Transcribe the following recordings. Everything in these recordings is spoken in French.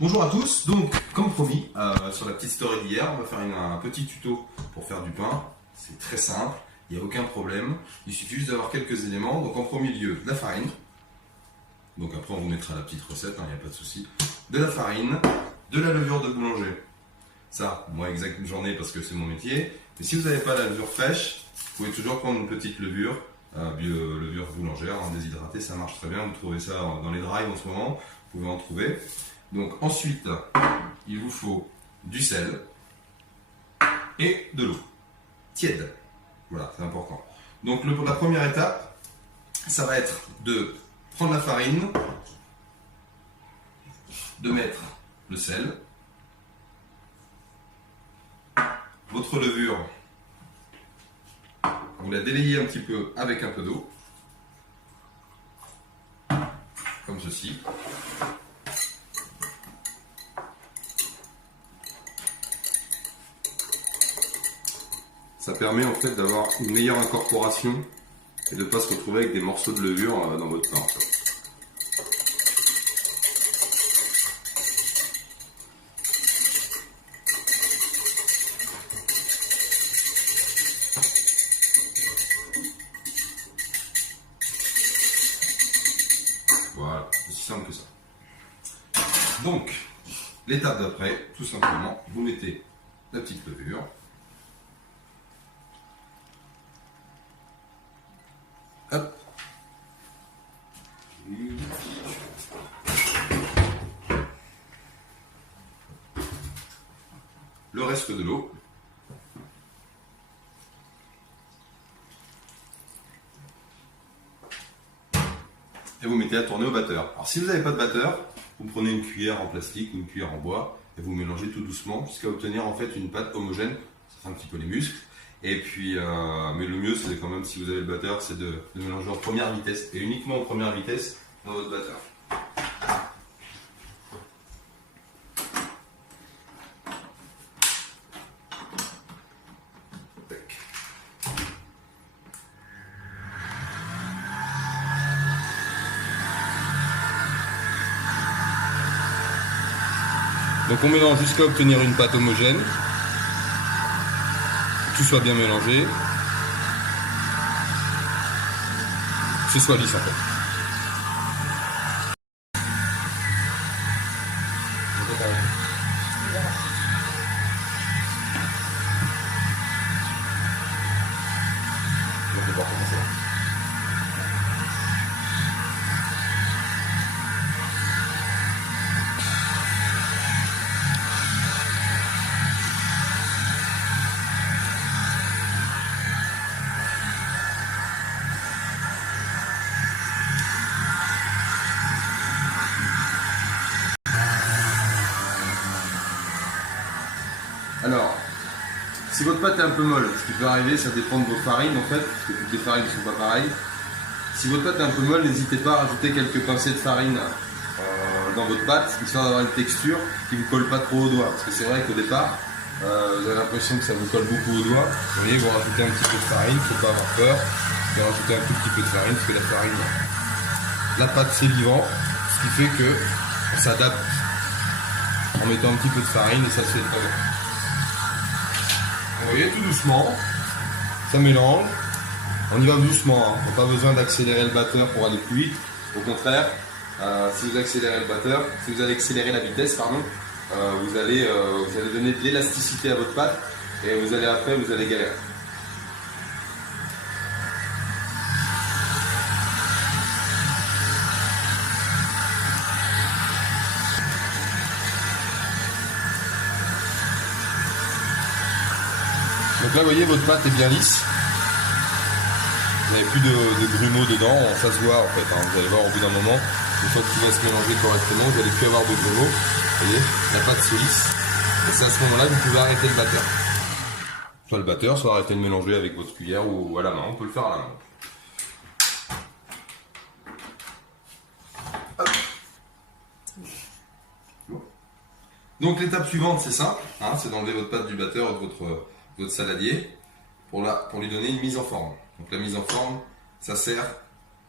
Bonjour à tous, donc comme promis, sur la petite story d'hier, on va faire un petit tuto pour faire du pain. C'est très simple, il n'y a aucun problème, il suffit juste d'avoir quelques éléments. Donc en premier lieu, de la farine, donc après on vous mettra la petite recette, il n'y a pas de souci. De la farine, de la levure de boulanger. Ça, moi exact j'en ai parce que c'est mon métier, mais si vous n'avez pas la levure fraîche, vous pouvez toujours prendre une petite levure, levure boulangère, déshydratée, ça marche très bien, vous trouvez ça dans les drives en ce moment, vous pouvez en trouver. Donc ensuite, il vous faut du sel et de l'eau tiède. Voilà, c'est important. Donc la première étape, ça va être de prendre la farine, de mettre le sel, votre levure, vous la délayez un petit peu avec un peu d'eau, comme ceci. Ça permet en fait d'avoir une meilleure incorporation et de ne pas se retrouver avec des morceaux de levure dans votre pain. En fait. Voilà, c'est aussi simple que ça. Donc, l'étape d'après, tout simplement, vous mettez la petite levure. Hop. Le reste de l'eau. Et vous mettez à tourner au batteur. Alors si vous n'avez pas de batteur, vous prenez une cuillère en plastique ou une cuillère en bois et vous mélangez tout doucement jusqu'à obtenir en fait une pâte homogène. Ça fait un petit peu les muscles. Et puis, mais le mieux, c'est quand même, si vous avez le batteur, c'est de mélanger en première vitesse, et uniquement en première vitesse dans votre batteur. Donc on mélange jusqu'à obtenir une pâte homogène. Tout soit bien mélangé, que ce soit lisse en fait. Alors, si votre pâte est un peu molle, ce qui peut arriver, ça dépend de vos farines en fait, parce que toutes les farines ne sont pas pareilles. Si votre pâte est un peu molle, n'hésitez pas à rajouter quelques pincées de farine dans votre pâte, histoire d'avoir une texture qui ne vous colle pas trop aux doigts. Parce que c'est vrai qu'au départ, vous avez l'impression que ça vous colle beaucoup aux doigts. Vous voyez, vous rajoutez un petit peu de farine, il ne faut pas avoir peur. Vous rajoutez un tout petit peu de farine, parce que la farine, la pâte c'est vivant, ce qui fait qu'on s'adapte en mettant un petit peu de farine et ça se fait très bien. Vous voyez, tout doucement, ça mélange. On y va doucement, hein. Pas besoin d'accélérer le batteur pour aller plus vite. Au contraire, si vous accélérez le batteur, si vous allez accélérer la vitesse, pardon, vous allez donner de l'élasticité à votre pâte et vous allez galérer. Donc là, vous voyez, votre pâte est bien lisse. Vous n'avez plus de grumeaux dedans, ça se voit en fait. Hein. Vous allez voir au bout d'un moment, une fois que tout va se mélanger correctement, vous n'allez plus avoir de grumeaux. Vous voyez, la pâte c'est lisse. Et c'est à ce moment-là que vous pouvez arrêter le batteur. Soit le batteur, soit arrêter de mélanger avec votre cuillère ou à la main. On peut le faire à la main. Hop. Donc l'étape suivante, c'est simple, hein, c'est d'enlever votre pâte du batteur de votre saladier pour lui donner une mise en forme. Donc la mise en forme, ça sert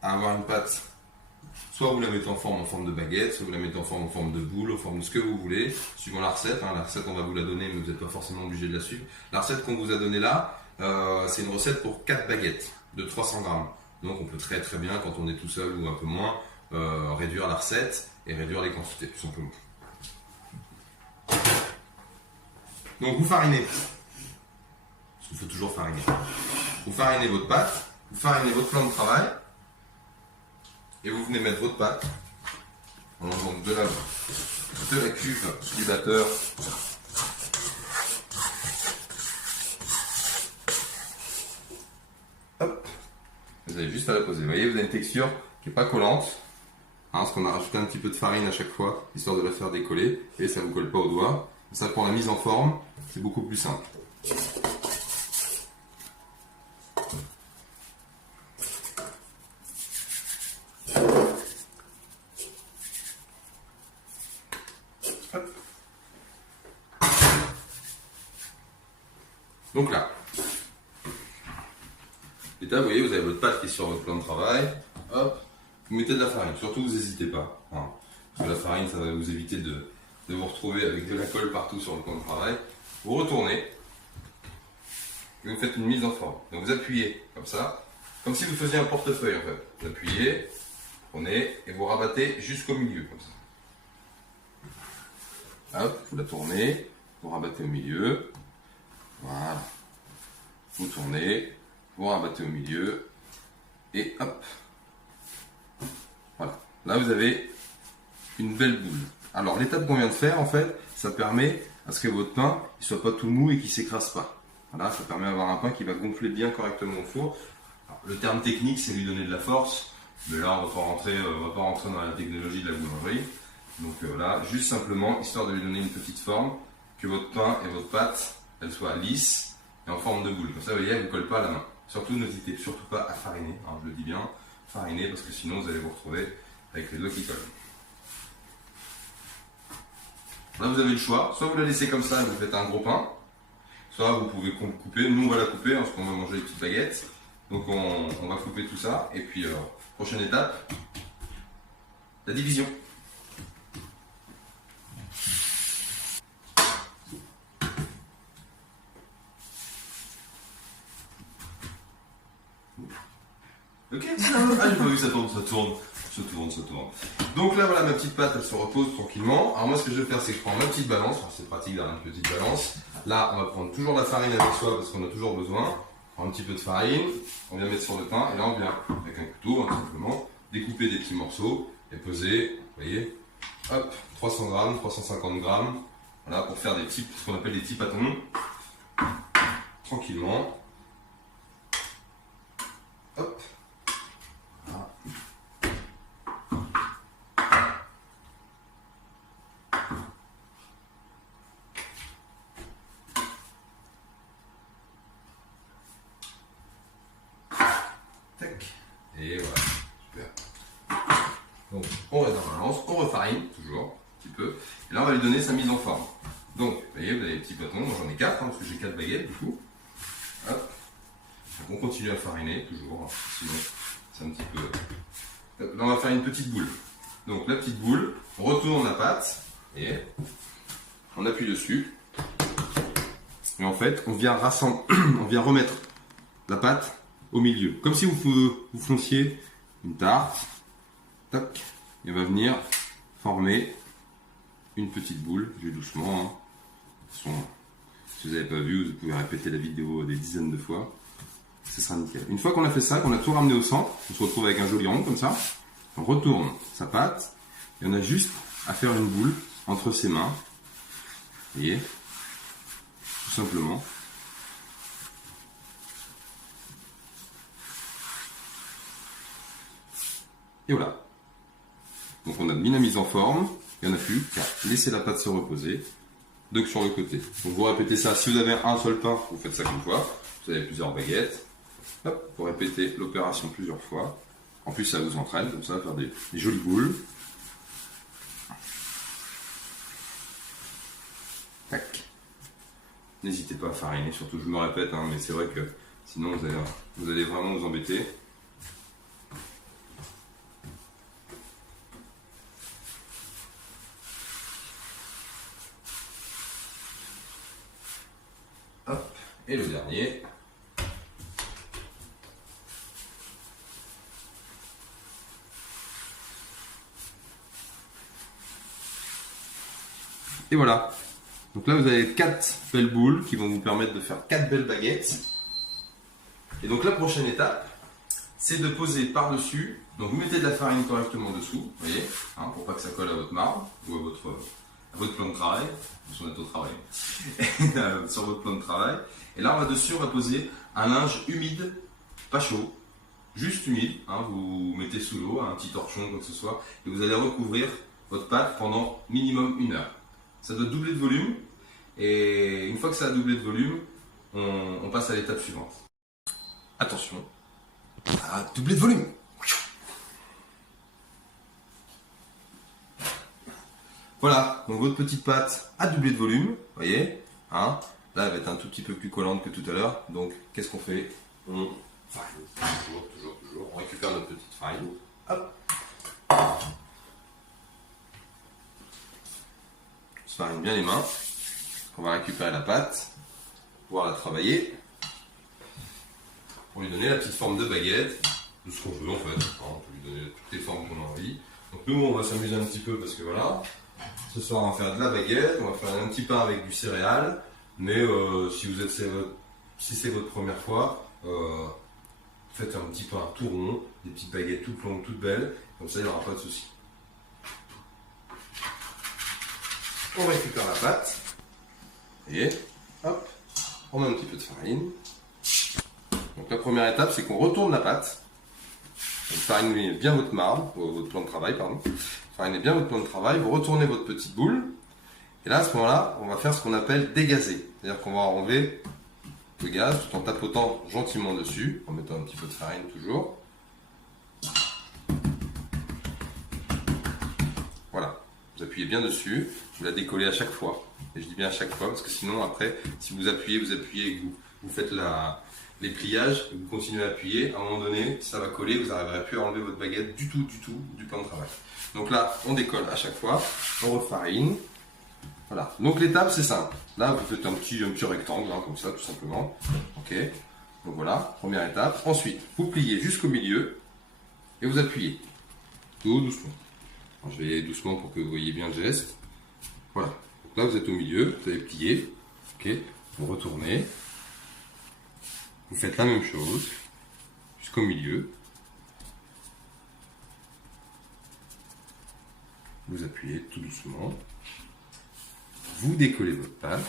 à avoir une pâte Soit vous la mettez en forme de baguette, soit vous la mettez en forme de boule, en forme de ce que vous voulez, suivant la recette. La recette, on va vous la donner, mais vous n'êtes pas forcément obligé de la suivre. La recette qu'on vous a donnée là, c'est une recette pour 4 baguettes de 300 grammes. Donc on peut très très bien, quand on est tout seul ou un peu moins, réduire la recette et réduire les quantités, tout simplement. Donc vous farinez. Parce qu'il faut toujours fariner. Vous farinez votre pâte, vous farinez votre plan de travail, et vous venez mettre votre pâte en enlevant de la cuve du batteur. Hop. Vous avez juste à la poser. Vous voyez, vous avez une texture qui n'est pas collante. Parce qu'on a rajouté un petit peu de farine à chaque fois, histoire de la faire décoller, et ça ne vous colle pas au doigt. Ça, pour la mise en forme, c'est beaucoup plus simple. Hop. Donc là, l'étape, vous voyez, vous avez votre pâte qui est sur votre plan de travail. Hop, vous mettez de la farine. Surtout, vous n'hésitez pas. Parce que la farine, ça va vous éviter de vous retrouver avec de la colle partout sur le plan de travail. Vous retournez et vous faites une mise en forme. Donc vous appuyez comme ça, comme si vous faisiez un portefeuille en fait. Vous appuyez, prenez et vous rabattez jusqu'au milieu comme ça. Hop, vous la tournez, vous rabattez au milieu. Voilà. Vous tournez, vous rabattez au milieu et hop. Voilà. Là vous avez une belle boule. Alors l'étape qu'on vient de faire en fait, ça permet à ce que votre pain ne soit pas tout mou et qu'il ne s'écrase pas. Voilà, ça permet d'avoir un pain qui va gonfler bien correctement au four. Alors, le terme technique, c'est lui donner de la force, mais là on va pas rentrer dans la technologie de la boulangerie. Donc là, juste simplement, histoire de lui donner une petite forme, que votre pain et votre pâte, elles soient lisses et en forme de boule. Comme ça, vous voyez, elle ne colle pas à la main. Surtout, n'hésitez surtout pas à fariner. Alors, je le dis bien, fariner, parce que sinon vous allez vous retrouver avec les doigts qui collent. Là, vous avez le choix. Soit vous la laissez comme ça et vous faites un gros pain, soit vous pouvez couper. Nous, on va la couper parce qu'on va manger les petites baguettes. Donc, on va couper tout ça. Et puis, prochaine étape, la division. Ok, ah, j'ai pas vu, ça tourne. Donc là, voilà, ma petite pâte, elle se repose tranquillement. Alors moi, ce que je vais faire, c'est que je prends ma petite balance. Alors c'est pratique d'avoir une petite balance. Là, on va prendre toujours la farine avec soi parce qu'on a toujours besoin. On prend un petit peu de farine, on vient mettre sur le pain et là, on vient avec un couteau, simplement, découper des petits morceaux et peser, vous voyez, hop, 300 grammes, 350 grammes. Voilà, pour faire ce qu'on appelle des petits pâtons. Tranquillement. Hop. Et voilà, super. Donc on reste en balance, on refarine toujours un petit peu. Et là on va lui donner sa mise en forme. Donc vous voyez, vous avez les petits bâtons, moi j'en ai 4 parce que j'ai 4 baguettes du coup. Hop. Donc on continue à fariner toujours, sinon c'est un petit peu. Là on va faire une petite boule. Donc la petite boule, on retourne la pâte et on appuie dessus. Et en fait on vient remettre la pâte au milieu, comme si vous fonciez une tarte, tac, et va venir former une petite boule, je vais doucement, si vous n'avez pas vu, vous pouvez répéter la vidéo des dizaines de fois, ce sera nickel. Une fois qu'on a fait ça, qu'on a tout ramené au centre, on se retrouve avec un joli rond comme ça, on retourne sa pâte, et on a juste à faire une boule entre ses mains, vous voyez, tout simplement. Et voilà. Donc on a mis la mise en forme, il n'y en a plus qu'à laisser la pâte se reposer, donc sur le côté. Donc vous répétez ça, si vous avez un seul pain, vous faites ça comme fois, vous avez plusieurs baguettes, hop, vous répétez l'opération plusieurs fois. En plus ça vous entraîne, comme ça, à faire des jolies boules. Tac. N'hésitez pas à fariner, surtout je me répète, mais c'est vrai que sinon vous allez vraiment vous embêter. Et le dernier. Et voilà. Donc là, vous avez 4 belles boules qui vont vous permettre de faire 4 belles baguettes. Et donc la prochaine étape, c'est de poser par-dessus. Donc vous mettez de la farine correctement dessous, vous voyez, hein, pour pas que ça colle à votre marbre ou à votre plan de travail, sur notre travail, sur votre plan de travail. Et là, dessus, on va poser un linge humide, pas chaud, juste humide. Hein, vous mettez sous l'eau, un petit torchon, quoi que ce soit, et vous allez recouvrir votre pâte pendant minimum 1 heure. Ça doit doubler de volume, et une fois que ça a doublé de volume, on passe à l'étape suivante. Attention, ça a doublé de volume. Voilà, donc votre petite pâte a doublé de volume, vous voyez, hein, là elle va être un tout petit peu plus collante que tout à l'heure, donc qu'est-ce qu'on fait? On farine, toujours, on récupère notre petite farine, hop, on se farine bien les mains, on va récupérer la pâte, pouvoir la travailler, pour lui donner la petite forme de baguette, de ce qu'on veut en fait, hein, on peut lui donner toutes les formes qu'on a envie. Donc nous on va s'amuser un petit peu parce que voilà, ce soir on va faire de la baguette, on va faire un petit pain avec du céréal, mais si c'est votre première fois, faites un petit pain tout rond, des petites baguettes toutes longues, toutes belles, comme ça il n'y aura pas de souci. On récupère la pâte, et hop, on met un petit peu de farine. Donc la première étape, c'est qu'on retourne la pâte. Donc farinez bien votre marbre, votre plan de travail, pardon. Farinez bien votre plan de travail, vous retournez votre petite boule. Et là, à ce moment-là, on va faire ce qu'on appelle dégazer. C'est-à-dire qu'on va enlever le gaz tout en tapotant gentiment dessus, en mettant un petit peu de farine toujours. Voilà, vous appuyez bien dessus, vous la décollez à chaque fois. Et je dis bien à chaque fois, parce que sinon après, si vous appuyez et que vous faites les pliages, et vous continuez à appuyer, à un moment donné, ça va coller, vous n'arriverez plus à enlever votre baguette du tout du plan de travail. Donc là, on décolle à chaque fois, on refarine. Voilà, donc l'étape c'est simple. Là, vous faites un petit rectangle, hein, comme ça, tout simplement. Ok, donc voilà, première étape. Ensuite, vous pliez jusqu'au milieu et vous appuyez. Tout doucement. Alors, je vais y aller doucement pour que vous voyez bien le geste. Voilà, donc là vous êtes au milieu, vous avez plié. Ok, vous retournez. Vous faites la même chose jusqu'au milieu. Vous appuyez tout doucement. Vous décollez votre pâte.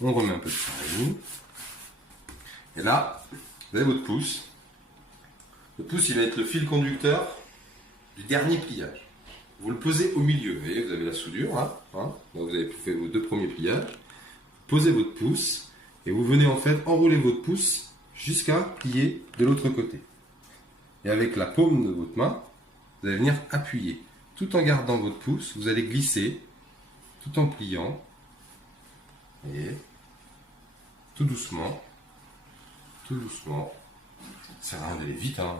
On remet un peu de farine. Et là, vous avez votre pouce. Le pouce, il va être le fil conducteur du dernier pliage. Vous le posez au milieu. Vous voyez, vous avez la soudure là. Hein, donc vous avez fait vos 2 premiers pliages. Vous posez votre pouce et vous venez en fait enrouler votre pouce jusqu'à plier de l'autre côté. Et avec la paume de votre main, vous allez venir appuyer. Tout en gardant votre pouce, vous allez glisser, tout en pliant. Et tout doucement. Ça sert à rien d'aller vite, hein.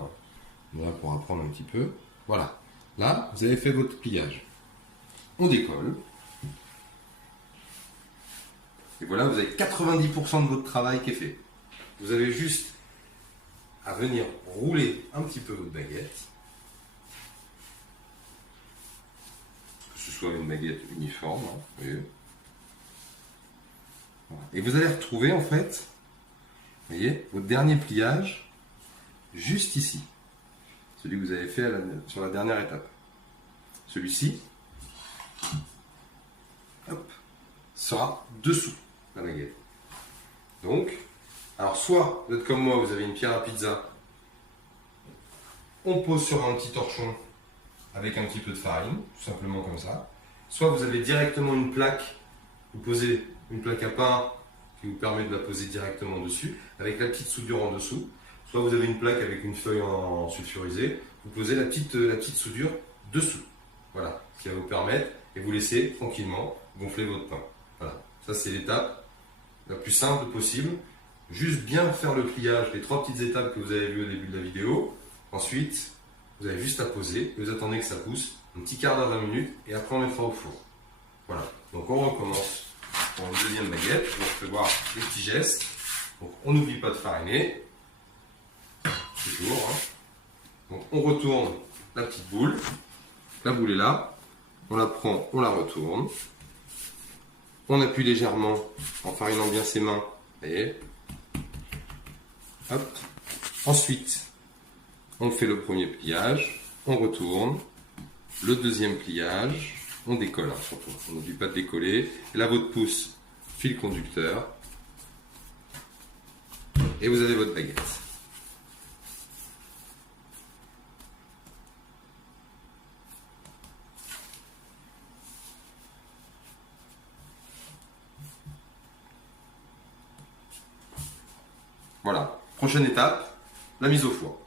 Voilà, pour apprendre un petit peu. Voilà. Là, vous avez fait votre pliage. On décolle. Et voilà, vous avez 90% de votre travail qui est fait. Vous avez juste à venir rouler un petit peu votre baguette. Que ce soit une baguette uniforme. Hein, vous voyez. Voilà. Et vous allez retrouver en fait, vous voyez, votre dernier pliage juste ici. Celui que vous avez fait sur la dernière étape. Celui-ci, hop, sera dessous la baguette. Donc, alors soit vous êtes comme moi, vous avez une pierre à pizza, on pose sur un petit torchon avec un petit peu de farine, tout simplement comme ça. Soit vous avez directement une plaque, vous posez une plaque à pain qui vous permet de la poser directement dessus, avec la petite soudure en dessous. Soit vous avez une plaque avec une feuille en sulfurisé, vous posez la petite soudure dessous. Voilà, ce qui va vous permettre, et vous laissez tranquillement gonfler votre pain. Voilà, ça c'est l'étape la plus simple possible. Juste bien faire le pliage, les 3 petites étapes que vous avez vues au début de la vidéo. Ensuite, vous avez juste à poser, et vous attendez que ça pousse, un petit quart d'heure, 20 minutes, et après on mettra au four. Voilà, donc on recommence pour une deuxième baguette. Je vais vous faire voir les petits gestes. Donc on n'oublie pas de fariner. Toujours. Hein. Donc on retourne la petite boule. La boule est là. On la prend, on la retourne. On appuie légèrement en farinant bien ses mains. Et hop. Ensuite, on fait le premier pliage. On retourne. Le deuxième pliage. On décolle, hein, surtout. On n'oublie pas de décoller. Et là, votre pouce, fil conducteur. Et vous avez votre baguette. Voilà. Prochaine étape, la mise au four.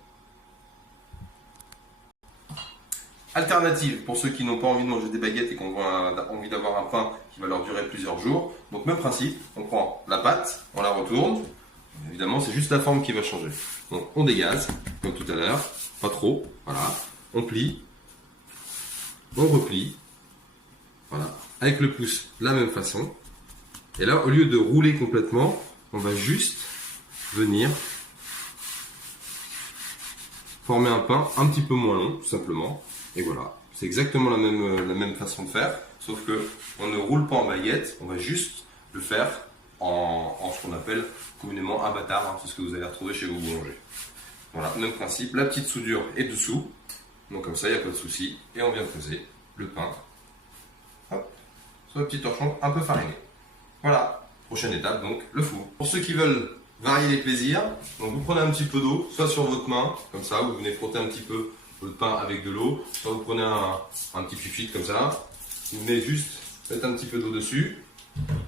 Alternative pour ceux qui n'ont pas envie de manger des baguettes et qui ont envie d'avoir un pain qui va leur durer plusieurs jours. Donc même principe, on prend la pâte, on la retourne. Évidemment, c'est juste la forme qui va changer. Donc on dégaze, comme tout à l'heure, pas trop, voilà. On plie, on replie, voilà. Avec le pouce, la même façon. Et là, au lieu de rouler complètement, on va juste venir former un pain un petit peu moins long, tout simplement. Et voilà, c'est exactement la même façon de faire, sauf que on ne roule pas en baguette, on va juste le faire en ce qu'on appelle communément un bâtard, hein, c'est ce que vous allez retrouver chez vos boulangers. Voilà, même principe, la petite soudure est dessous, donc comme ça il n'y a pas de souci, et on vient poser le pain, hop, sur le petit torchon un peu fariné. Voilà, prochaine étape donc, le four. Pour ceux qui veulent varier les plaisirs, donc vous prenez un petit peu d'eau, soit sur votre main, comme ça, vous venez frotter un petit peu votre pain avec de l'eau, soit vous prenez un petit pupitre comme ça, vous venez juste mettre un petit peu d'eau dessus,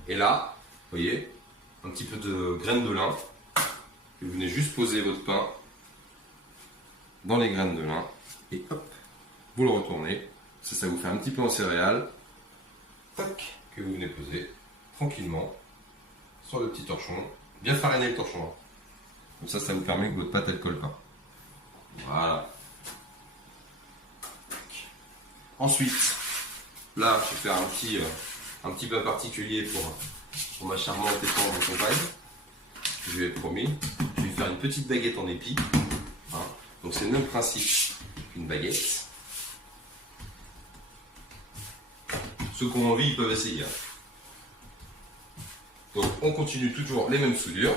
et là, vous voyez, un petit peu de graines de lin, et vous venez juste poser votre pain dans les graines de lin, et hop, vous le retournez, ça vous fait un petit peu en céréales, tac, que vous venez poser tranquillement sur le petit torchon, bien fariner le torchon, hein. Comme ça vous permet que votre pâte elle colle pas. Voilà. Ensuite, là, je vais faire un petit bain particulier pour ma charmante et tendre compagne. Je lui ai promis. Je vais faire une petite baguette en épi. Hein. Donc c'est le même principe qu'une baguette. Ceux qui ont envie, ils peuvent essayer. Hein. Donc on continue toujours les mêmes soudures.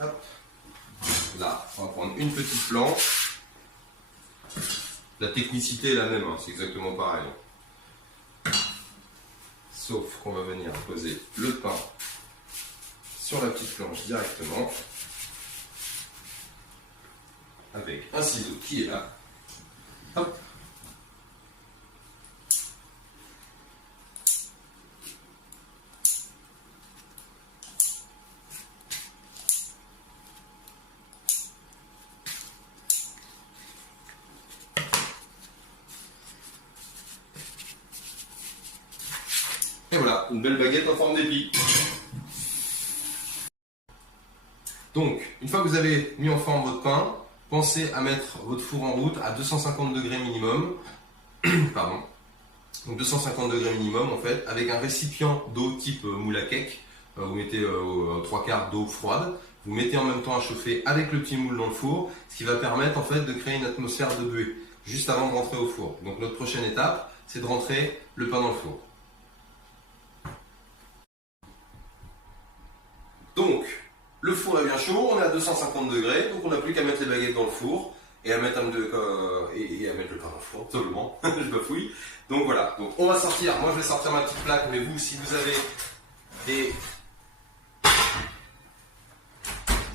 Hop. Là, on va prendre une petite planche. La technicité est la même, hein, c'est exactement pareil. Sauf qu'on va venir poser le pain sur la petite planche directement. Avec un ciseau qui est là. Hop. Et voilà, une belle baguette en forme d'épi. Donc, une fois que vous avez mis en forme votre pain, pensez à mettre votre four en route à 250 degrés minimum. Pardon. Donc 250 degrés minimum en fait, avec un récipient d'eau type moule à cake. Vous mettez 3/4 d'eau froide. Vous mettez en même temps à chauffer avec le petit moule dans le four, ce qui va permettre en fait de créer une atmosphère de buée juste avant de rentrer au four. Donc notre prochaine étape, c'est de rentrer le pain dans le four. Donc, le four est bien chaud, on est à 250 degrés, donc on n'a plus qu'à mettre les baguettes dans le four et à mettre, mettre le pain dans le four, absolument, je bafouille. Donc voilà, donc on va sortir, moi je vais sortir ma petite plaque, mais vous, si vous avez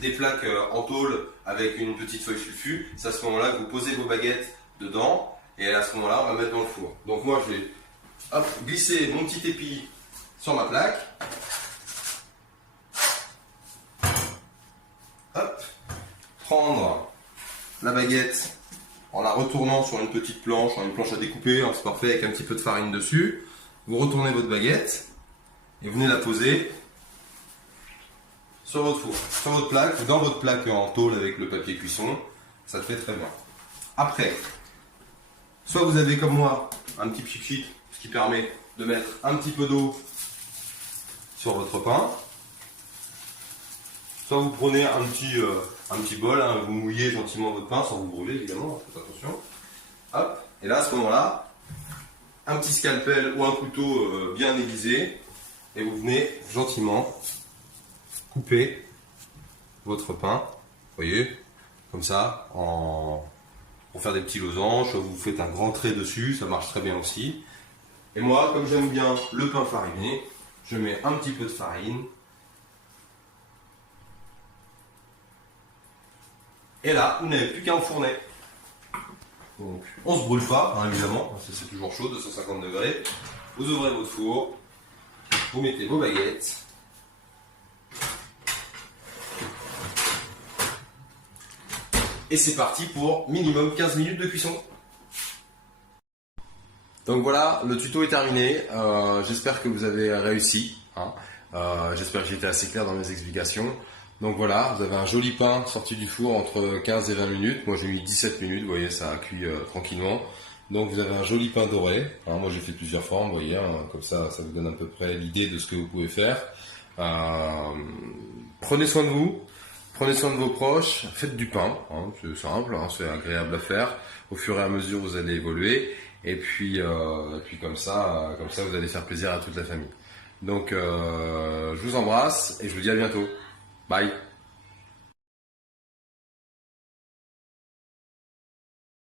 des plaques en tôle avec une petite feuille sulfu, c'est à ce moment-là que vous posez vos baguettes dedans et à ce moment-là, on va mettre dans le four. Donc moi je vais glisser mon petit épi sur ma plaque. Hop, prendre la baguette en la retournant sur une petite planche, une planche à découper, hein, c'est parfait, avec un petit peu de farine dessus. Vous retournez votre baguette et vous venez la poser sur votre four, sur votre plaque, ou dans votre plaque en tôle avec le papier cuisson. Ça te fait très bien. Après, soit vous avez comme moi un petit pchit, ce qui permet de mettre un petit peu d'eau sur votre pain. Soit vous prenez un petit bol, hein, vous mouillez gentiment votre pain sans vous brûler évidemment, faites attention. Hop, et là à ce moment-là, un petit scalpel ou un couteau bien aiguisé, et vous venez gentiment couper votre pain, vous voyez, comme ça, pour faire des petits losanges, vous faites un grand trait dessus, ça marche très bien aussi. Et moi, comme j'aime bien le pain fariné, je mets un petit peu de farine. Et là, vous n'avez plus qu'à enfourner. Donc, on ne se brûle pas, hein, évidemment, c'est toujours chaud, 250 degrés. Vous ouvrez votre four, vous mettez vos baguettes. Et c'est parti pour minimum 15 minutes de cuisson. Donc voilà, le tuto est terminé. J'espère que vous avez réussi. Hein. J'espère que j'ai été assez clair dans mes explications. Donc voilà, vous avez un joli pain sorti du four entre 15 et 20 minutes. Moi j'ai mis 17 minutes, vous voyez, ça a cuit tranquillement. Donc vous avez un joli pain doré. Hein, moi j'ai fait plusieurs formes, vous voyez, hein, comme ça vous donne à peu près l'idée de ce que vous pouvez faire. Prenez soin de vous. Prenez soin de vos proches, faites du pain, hein, c'est simple, hein, c'est agréable à faire. Au fur et à mesure, vous allez évoluer, et puis comme ça, vous allez faire plaisir à toute la famille. Donc, je vous embrasse et je vous dis à bientôt. Bye.